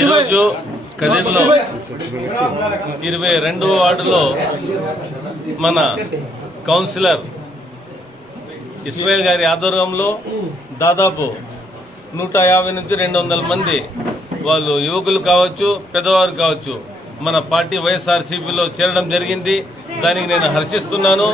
ఈరోజు కదిర్లో ఇరవై రెండవ వార్డులో మన కౌన్సిలర్ ఇస్మాయిల్ గారి ఆధ్వర్యంలో దాదాపు నూట యాభై నుంచి రెండు వందల మంది వాళ్ళు యువకులు కావచ్చు పెద్దవారు కావచ్చు మన పార్టీ వైఎస్ఆర్సీపీలో చేరడం జరిగింది. దానికి నేను హర్షిస్తున్నాను.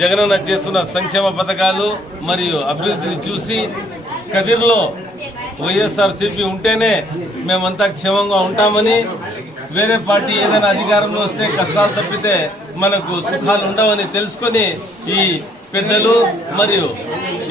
జగనన్న చేస్తున్న సంక్షేమ పథకాలు మరియు అభివృద్ధిని చూసి కదిర్లో వైఎస్ఆర్సీపీ ఉంటేనే మేమంతా క్షేమంగా ఉంటామని వేరే పార్టీ ఏదైనా అధికారంలో వస్తే కష్టాలు తప్పితే మనకు సుఖాలు ఉండవని తెలుసుకొని ఈ పెద్దలు మరియు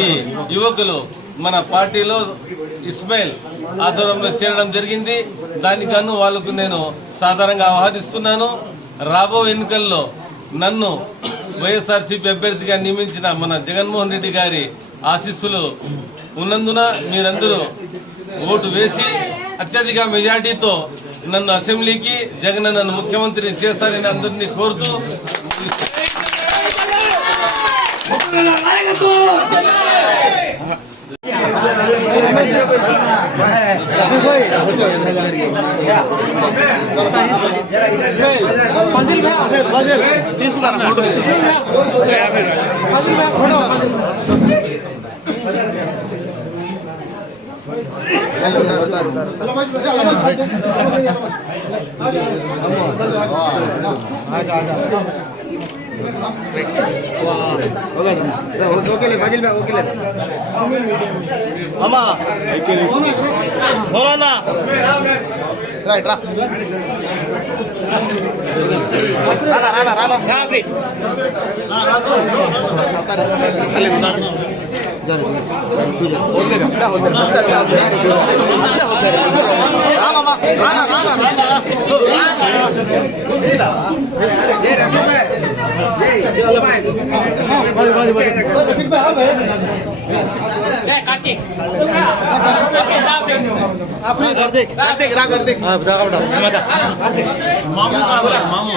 ఈ యువకులు మన పార్టీలో ఇస్మాయిల్ ఆధ్వర్యంలో చేరడం జరిగింది. దానికను వాళ్ళకు నేను సాధారణంగా ఆహ్వానిస్తున్నాను. రాబో ఎన్నికల్లో నన్ను వైఎస్ఆర్సీపీ అభ్యర్థిగా నియమించిన మన జగన్మోహన్ రెడ్డి గారి ఆశీస్సులు ఉన్నందున మీరందరూ ఓటు వేసి అత్యధిక మెజార్టీతో నన్ను అసెంబ్లీకి జగన్ నన్ను ముఖ్యమంత్రిని చేస్తారని అందరినీ కోరుతూ ఓకేలే మజిల్ ఓకేలే అమ్మా పోనా రైట్ రా రానా రానా రానా আপনি কার্তিক কার্তিক রা কার্তিক হ্যাঁ দাও মামু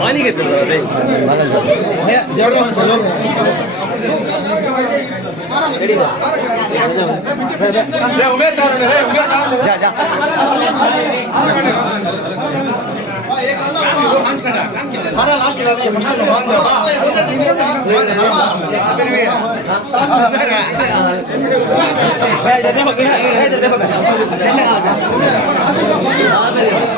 पानी कितने उमेश कारण है। उमेश कारण जा जा हमारा लास्ट लगा दिया फ़र्स्ट लगा दिया भाई देखो देखो देखो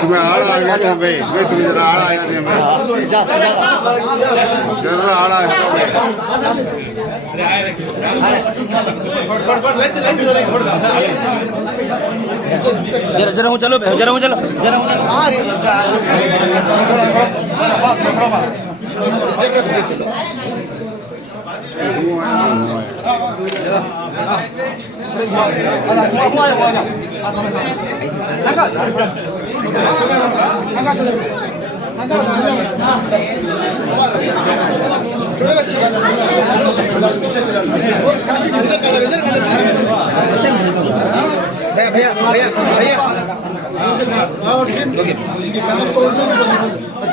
तुम्हें आड़ा आ गया था भाई मैं तुम्हें जरा आड़ा आया था मैं जरा आड़ा आया था भाई जरा जरा हूँ चलो जरा हूँ चलो जरा हूँ चलो भैया भैया भैया भैया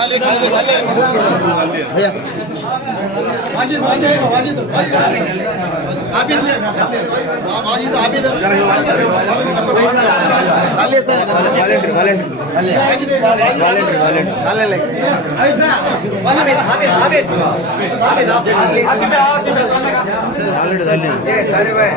بالے بالے ఆల్రెడీ తల్లింది సరే బాయ్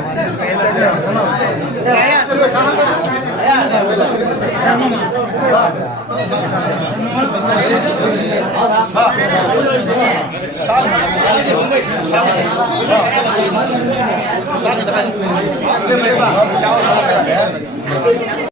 సార్